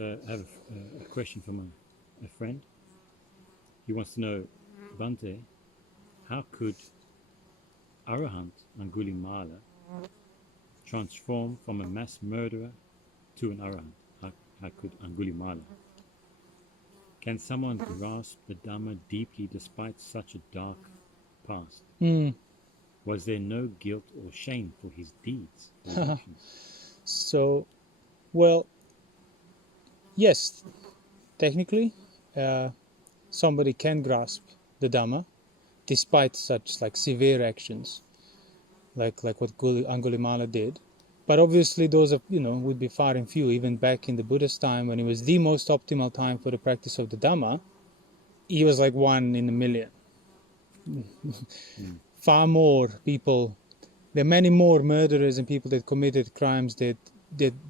So I have a question from a friend. He wants to know, Bante, how could arahant Aṅgulimāla transform from a mass murderer to an arahant? How could Aṅgulimāla? Can someone grasp the Dhamma deeply despite such a dark past? Was there no guilt or shame for his deeds or actions? So, well, yes, technically, somebody can grasp the Dhamma despite such like severe actions, like what Aṅgulimāla did. But obviously, those are, would be far and few. Even back in the Buddha's time, when it was the most optimal time for the practice of the Dhamma, he was like 1 in a million. Far more people. There are many more murderers and people that committed crimes that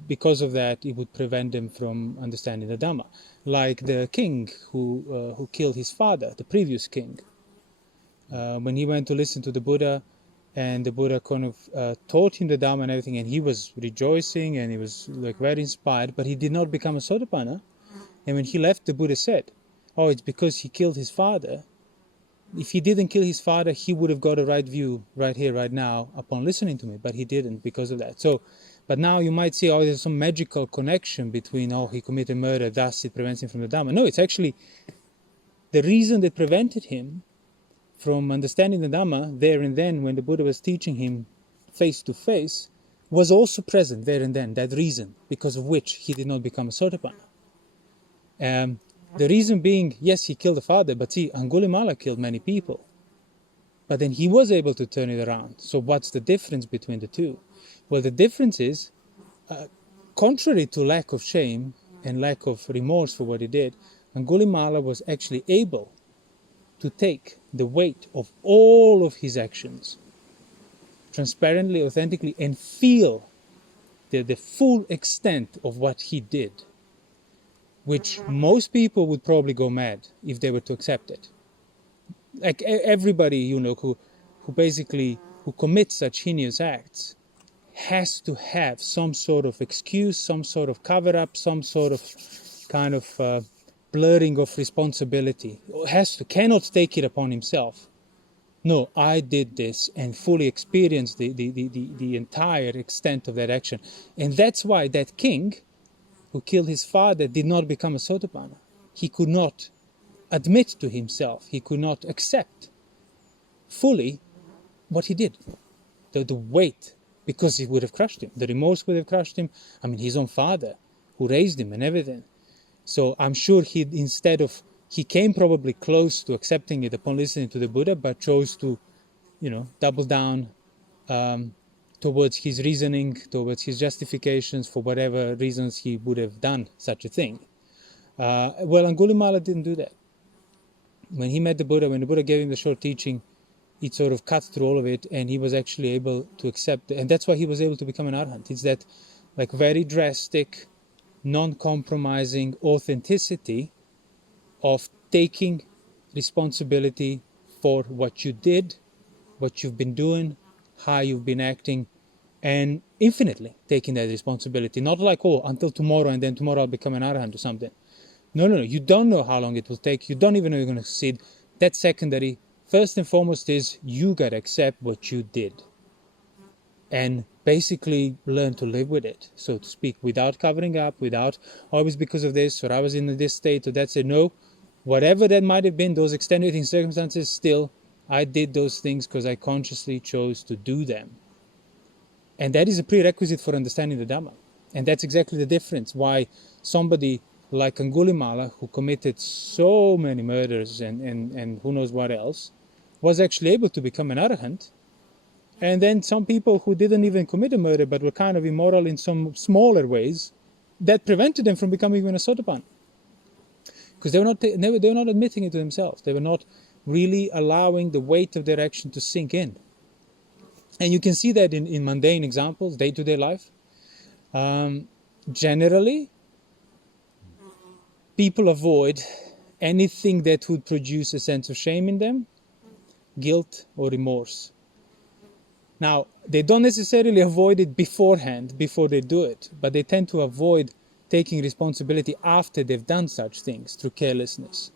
because of that it would prevent them from understanding the Dhamma. Like the king who killed his father, the previous king. When he went to listen to the Buddha, and the Buddha kind of taught him the Dhamma and everything, and he was rejoicing and he was like very inspired, but he did not become a Sotapanna. And when he left, the Buddha said, oh, it's because he killed his father. If he didn't kill his father, he would have got a right view right here, right now, upon listening to me, but he didn't because of that. So, but now you might say, oh, there's some magical connection between, oh, he committed murder, thus it prevents him from the Dhamma. No, it's actually the reason that prevented him from understanding the Dhamma there and then when the Buddha was teaching him face to face was also present there and then, that reason, because of which he did not become a Sotapanna. The reason being, yes, he killed the father, but see, Aṅgulimāla killed many people. But then he was able to turn it around. So what's the difference between the two? Well, the difference is, contrary to lack of shame and lack of remorse for what he did, Aṅgulimāla was actually able to take the weight of all of his actions transparently, authentically, and feel the full extent of what he did, which most people would probably go mad if they were to accept it. Like everybody, who commits such heinous acts has to have some sort of excuse, some sort of cover-up, some sort of kind of blurring of responsibility. Cannot take it upon himself. No, I did this and fully experienced the entire extent of that action. And that's why that king who killed his father did not become a Sotapanna. He could not admit to himself, he could not accept fully what he did. The weight, because it would have crushed him. The remorse would have crushed him. I mean, his own father who raised him and everything. So I'm sure he came probably close to accepting it upon listening to the Buddha, but chose to, double down towards his reasoning, towards his justifications for whatever reasons he would have done such a thing. Well, Aṅgulimāla didn't do that. When he met the Buddha, when the Buddha gave him the short teaching, it sort of cut through all of it, and he was actually able to accept it. And that's why he was able to become an arahant. It's that like very drastic, non-compromising authenticity of taking responsibility for what you did, what you've been doing, how you've been acting, and infinitely taking that responsibility. Not like, oh, until tomorrow, and then tomorrow I'll become an arahant or something. No. You don't know how long it will take. You don't even know you're going to succeed. That's secondary. First and foremost is you got to accept what you did and basically learn to live with it, so to speak, without covering up, without always because of this, or I was in this state, or that's it. No, whatever that might have been, those extenuating circumstances, still, I did those things because I consciously chose to do them. And that is a prerequisite for understanding the Dhamma. And that's exactly the difference why somebody like Aṅgulimāla, who committed so many murders and who knows what else, was actually able to become an arahant. And then some people who didn't even commit a murder but were kind of immoral in some smaller ways, that prevented them from becoming even a Sotapanna. Because they were not admitting it to themselves. They were not really allowing the weight of their action to sink in. And you can see that in mundane examples, day-to-day life. Generally, people avoid anything that would produce a sense of shame in them, guilt or remorse. Now, they don't necessarily avoid it beforehand, before they do it, but they tend to avoid taking responsibility after they've done such things through carelessness.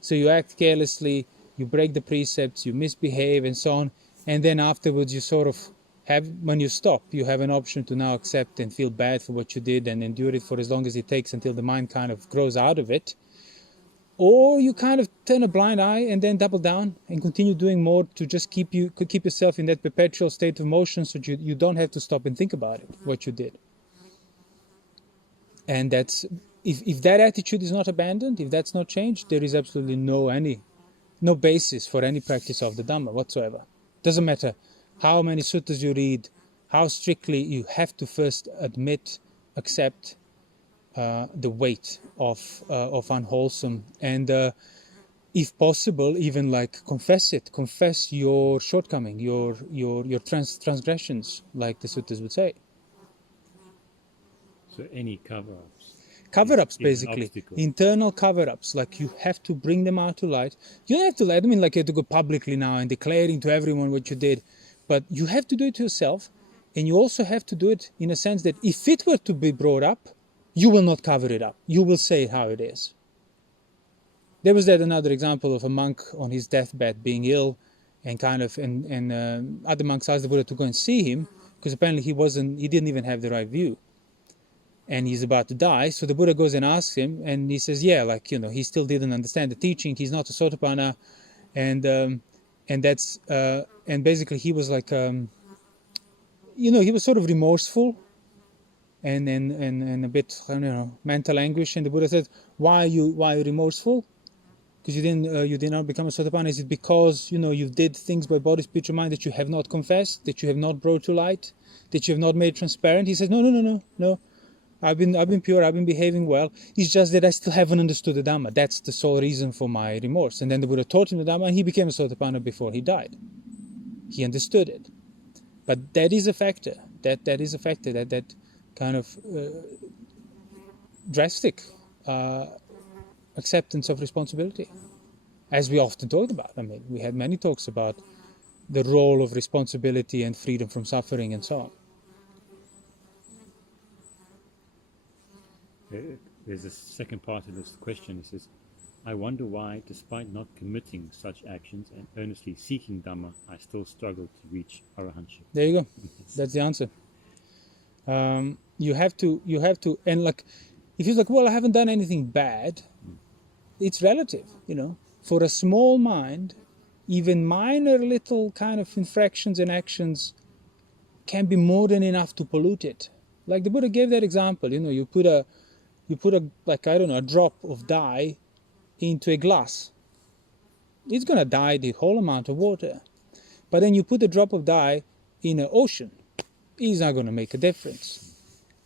So you act carelessly, you break the precepts, you misbehave and so on, and then afterwards you sort of have, when you stop, you have an option to now accept and feel bad for what you did and endure it for as long as it takes until the mind kind of grows out of it. Or you kind of turn a blind eye and then double down and continue doing more to just keep yourself in that perpetual state of motion, so you don't have to stop and think about it, what you did. And that's, if that attitude is not abandoned, if that's not changed, there is absolutely no basis for any practice of the Dhamma whatsoever. Doesn't matter how many suttas you read, how strictly you have to first admit, accept the weight of unwholesome, and if possible, even like confess it, confess your shortcoming, your transgressions, like the suttas would say. So any cover-ups? Cover-ups, basically. Internal cover-ups. Like, you have to bring them out to light. You don't have to, I don't mean like you have to go publicly now and declaring to everyone what you did, but you have to do it to yourself, and you also have to do it in a sense that if it were to be brought up, you will not cover it up. You will say how it is. There was another example of a monk on his deathbed being ill, and other monks asked the Buddha to go and see him, because apparently he didn't even have the right view. And he's about to die, so the Buddha goes and asks him, and he says, yeah, like, he still didn't understand the teaching, he's not a Sotapanna, and basically he was like, he was sort of remorseful, and a bit, mental anguish, and the Buddha said, why are you remorseful? Because you did not become a Sotapanna. Is it because, you did things by body, speech, and mind that you have not confessed, that you have not brought to light, that you have not made transparent? He says, no. I've been pure, I've been behaving well. It's just that I still haven't understood the Dhamma. That's the sole reason for my remorse. And then the Buddha taught him the Dhamma, and he became a Sotapanna before he died. He understood it. But that is a factor. That is a factor. That kind of drastic acceptance of responsibility, as we often talked about. I mean, we had many talks about the role of responsibility and freedom from suffering and so on. There's a second part of this question. It says, I wonder why, despite not committing such actions and earnestly seeking Dhamma, I still struggle to reach arahantship. There you go. That's the answer. You have to, and like, if you're like, well, I haven't done anything bad, it's relative, For a small mind, even minor little kind of infractions and actions can be more than enough to pollute it. Like the Buddha gave that example, you put a drop of dye into a glass. It's going to dye the whole amount of water. But then you put a drop of dye in an ocean. It's not going to make a difference.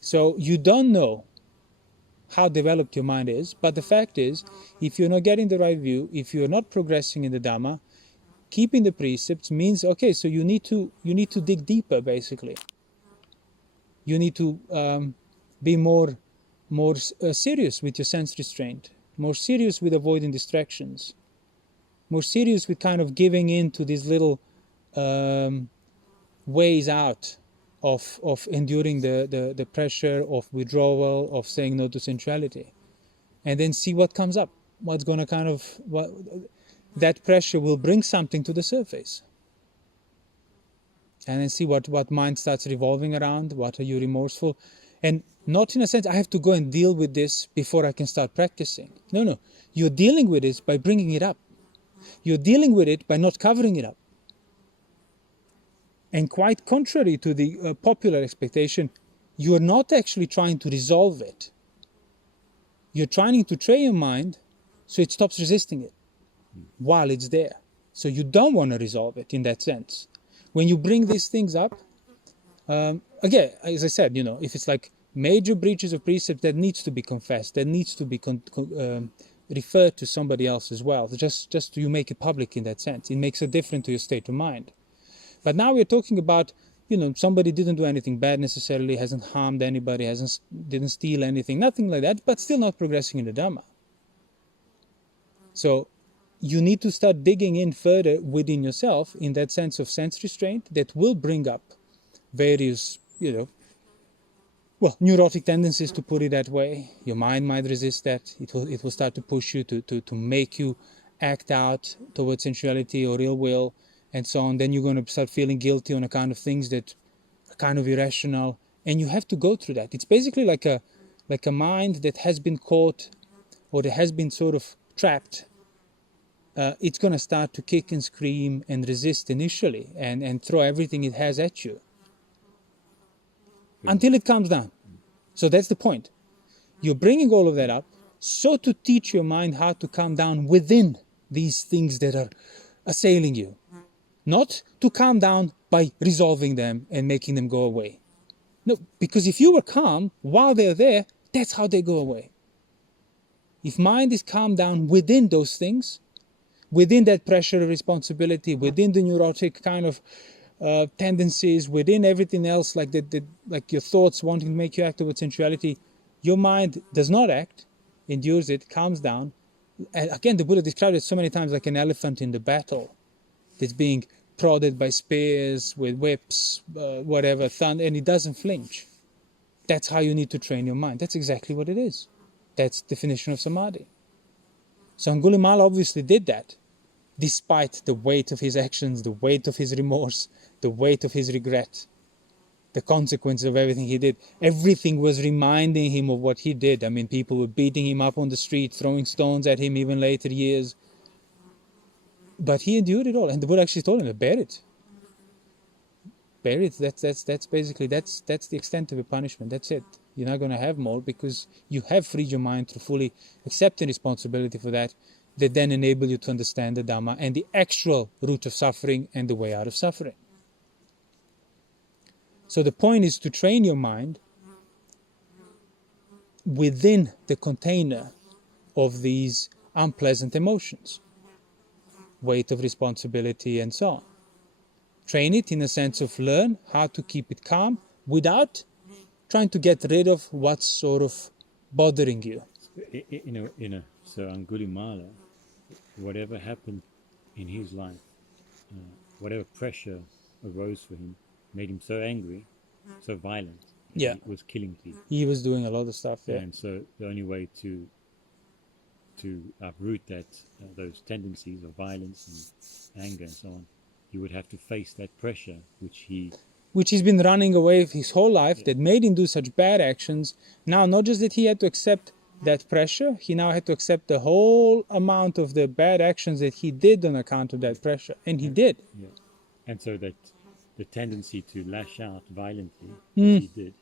So you don't know how developed your mind is, but the fact is, if you're not getting the right view, if you're not progressing in the Dhamma, keeping the precepts means, okay, so you need to dig deeper, basically. You need to be more serious with your sense restraint, more serious with avoiding distractions, more serious with kind of giving in to these little ways out of enduring the pressure of withdrawal, of saying no to sensuality, and then see what comes up. What's going to that pressure will bring something to the surface, and then see what mind starts revolving around. What are you remorseful? And not in a sense, I have to go and deal with this before I can start practicing. No. You're dealing with it by bringing it up. You're dealing with it by not covering it up. And quite contrary to the popular expectation, you're not actually trying to resolve it. You're trying to train your mind so it stops resisting it while it's there. So you don't want to resolve it in that sense. When you bring these things up, again, as I said, if it's like major breaches of precept, that needs to be confessed, that needs to be referred to somebody else as well. Just you make it public in that sense. It makes a difference to your state of mind. But now we're talking about, somebody didn't do anything bad necessarily, hasn't harmed anybody, didn't steal anything, nothing like that, but still not progressing in the Dhamma. So you need to start digging in further within yourself in that sense of sense restraint that will bring up various, well, neurotic tendencies, to put it that way. Your mind might resist that. It will start to push you to make you act out towards sensuality or ill will and so on. Then you're going to start feeling guilty on account of things that are kind of irrational, and you have to go through that. It's basically like a mind that has been caught, or that has been sort of trapped. It's going to start to kick and scream and resist initially, and throw everything it has at you until it calms down. So that's the point. You're bringing all of that up so to teach your mind how to calm down within these things that are assailing you, not to calm down by resolving them and making them go away. No, because if you were calm while they're there, that's how they go away. If mind is calmed down within those things, within that pressure of responsibility, within the neurotic kind of tendencies, within everything else, like like your thoughts wanting to make you act towards sensuality, your mind does not act, endures it, calms down. And again, the Buddha described it so many times like an elephant in the battle that's being prodded by spears, with whips, whatever, thunder, and it doesn't flinch. That's how you need to train your mind. That's exactly what it is. That's the definition of samadhi. So Aṅgulimāla obviously did that, despite the weight of his actions, the weight of his remorse, the weight of his regret, the consequences of everything he did. Everything was reminding him of what he did. I mean, people were beating him up on the street, throwing stones at him even later years. But he endured it all. And the Buddha actually told him, bear it. Bear it. That's basically, that's the extent of your punishment. That's it. You're not going to have more, because you have freed your mind to fully accepting responsibility for that then enable you to understand the Dhamma and the actual root of suffering and the way out of suffering. So the point is to train your mind within the container of these unpleasant emotions, weight of responsibility and so on. Train it in a sense of learn how to keep it calm without trying to get rid of what's sort of bothering you. So Aṅgulimāla, whatever happened in his life, whatever pressure arose for him, made him so angry, so violent. Yeah. He was killing people. He was doing a lot of stuff, yeah. And so the only way to uproot those tendencies of violence and anger and so on, he would have to face that pressure which he's been running away his whole life, that made him do such bad actions. Now, not just that he had to accept that pressure, he now had to accept the whole amount of the bad actions that he did on account of that pressure. And he did. Yeah. And so that the tendency to lash out violently, which he did,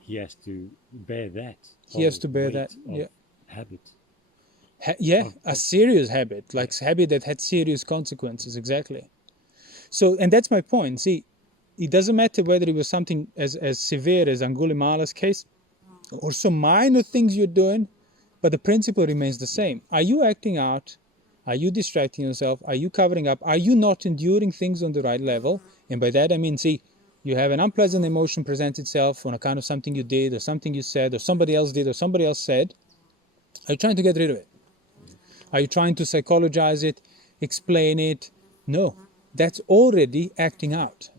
he has to bear that. He has to bear that, habit. A serious habit, like habit that had serious consequences, exactly. So, and that's my point. See, it doesn't matter whether it was something as severe as Aṅgulimāla's case, or some minor things you're doing, but the principle remains the same. Are you acting out? Are you distracting yourself? Are you covering up? Are you not enduring things on the right level? And by that I mean, see, you have an unpleasant emotion present itself on account of something you did, or something you said, or somebody else did, or somebody else said. Are you trying to get rid of it? Are you trying to psychologize it, explain it? No, that's already acting out.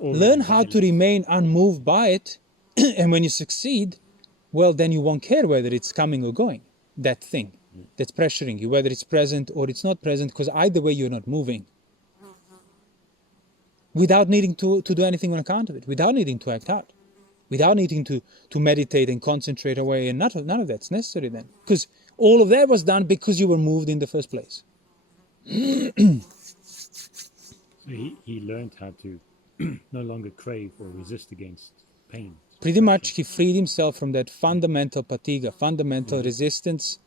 Learn how to remain unmoved by it, and when you succeed, well, then you won't care whether it's coming or going, that thing that's pressuring you, whether it's present or it's not present, because either way you're not moving. Without needing to do anything on account of it, without needing to act out, without needing to meditate and concentrate away, and none of that's necessary then. Because all of that was done because you were moved in the first place. So he learned how to no longer crave or resist against pain. Pretty much he freed himself from that fundamental patiga, fundamental resistance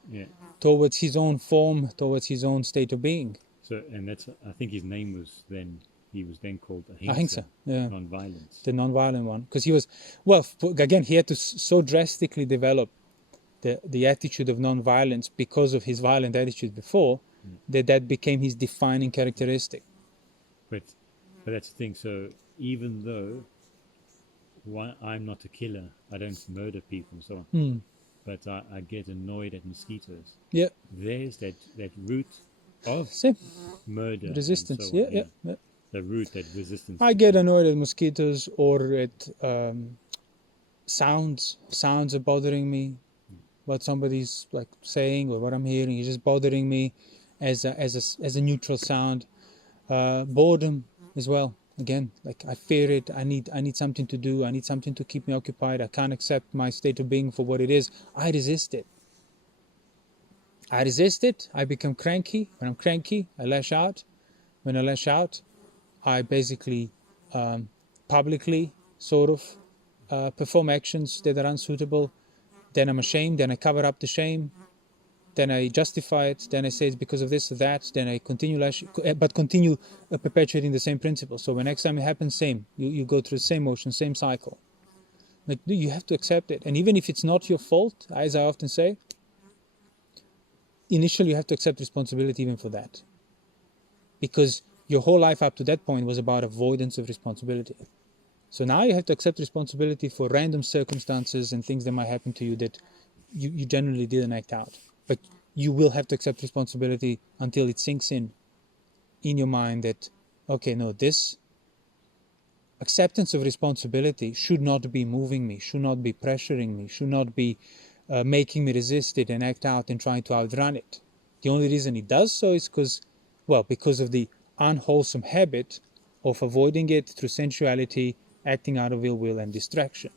towards his own form, towards his own state of being. So, and that's, I think his name was then, he was then called Ahimsa, non-violence. The non-violent one. Because he was, well, again, he had to so drastically develop the attitude of non-violence because of his violent attitude before, that became his defining characteristic. But that's the thing, so even though I'm not a killer, I don't murder people and so on, but I get annoyed at mosquitoes. Yeah. There's that root of murder. Resistance, and so on, the root, that resistance. I get annoyed at mosquitoes or at sounds are bothering me, what somebody's like saying or what I'm hearing is just bothering me as a neutral sound. Boredom as well. Again, like I fear it. I need something to do. I need something to keep me occupied. I can't accept my state of being for what it is. I resist it. I become cranky. When I'm cranky, I lash out. When I lash out, I basically publicly sort of perform actions that are unsuitable. Then I'm ashamed. Then I cover up the shame. Then I justify it. Then I say it's because of this or that. Then I continue perpetuating the same principle. So when next time it happens, same. You go through the same motion, same cycle. Like you have to accept it. And even if it's not your fault, as I often say, initially you have to accept responsibility even for that. Because your whole life up to that point was about avoidance of responsibility. So now you have to accept responsibility for random circumstances and things that might happen to you that you generally didn't act out. But you will have to accept responsibility until it sinks in your mind that, okay, no, this acceptance of responsibility should not be moving me, should not be pressuring me, should not be making me resist it and act out and trying to outrun it. The only reason it does so is because of the unwholesome habit of avoiding it through sensuality, acting out of ill will and distraction.